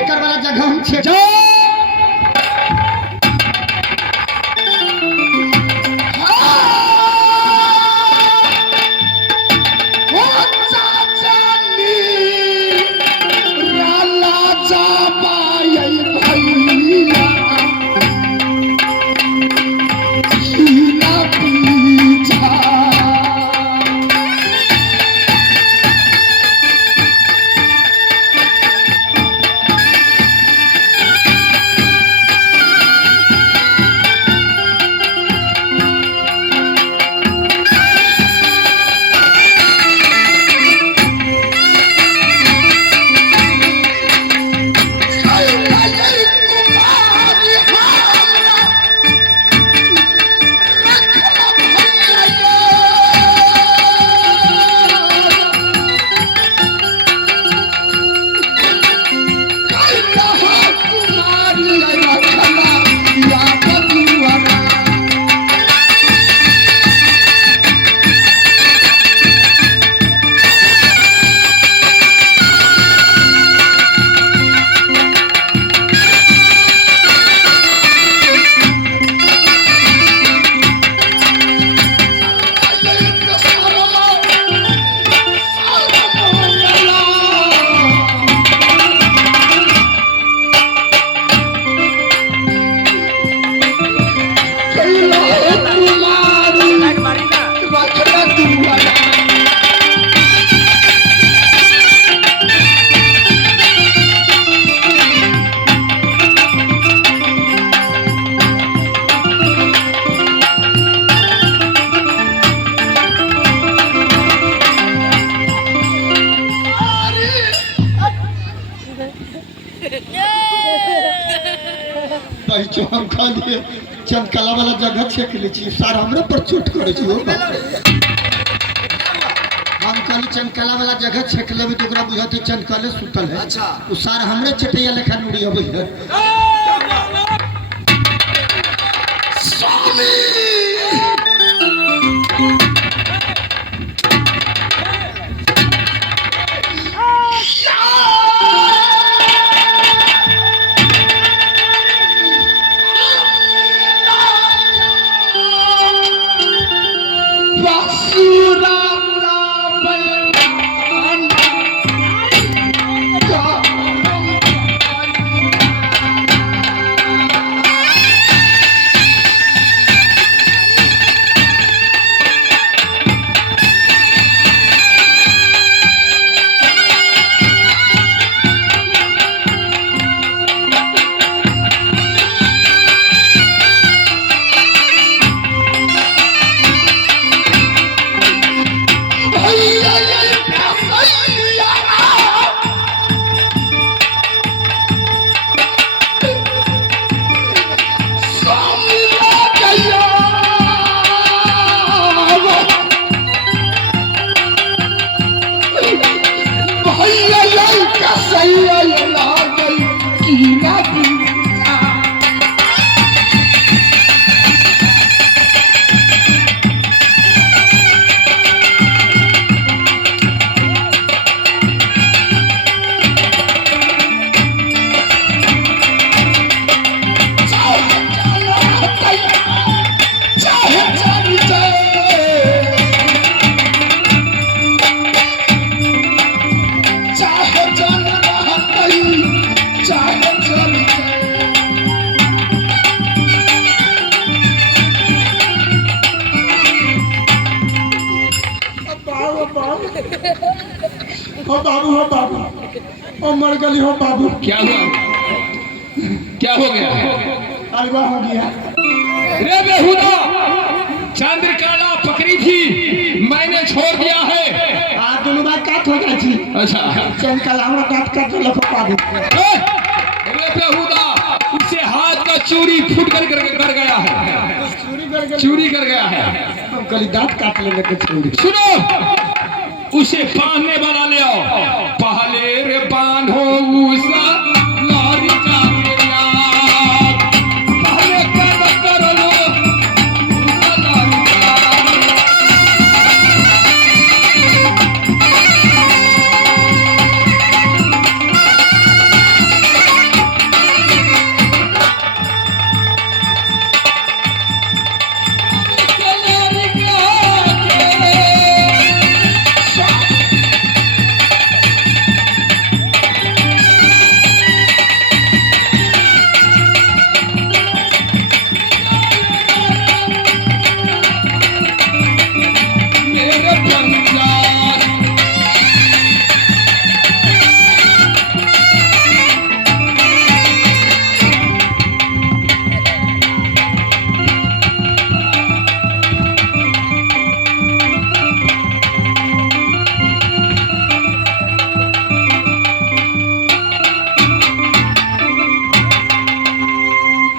एकर वाला जगह हम छे हम खा लिए चंदकला वाला जगह छेक ले छी सर हमरे पर चोट करे छी हो हम कहली चंदकला वाला जगह छेक लेबे तो ओकरा बुझाते चंदकले सुतल है अच्छा उ सर हमरे चटैया लेखा नुड़ी अबै है स्वामी हो बाबू ओ मर गली हो बाबू क्या हुआ क्या हो गया अलवा हो गया रे बेहुदा चंद्रकला पकड़ी थी मैंने छोड़ दिया है दोनों बात काट हो गई थी अच्छा चंद्रकला हमरा काट लखो बाबू रे बेहुदा उससे हाथ का चूड़ी फूट कर गया है चूड़ी कर गया है हम कल दांत काट लेने के छोड़ी सुनो उसे बांधने वाला ले आओ पहले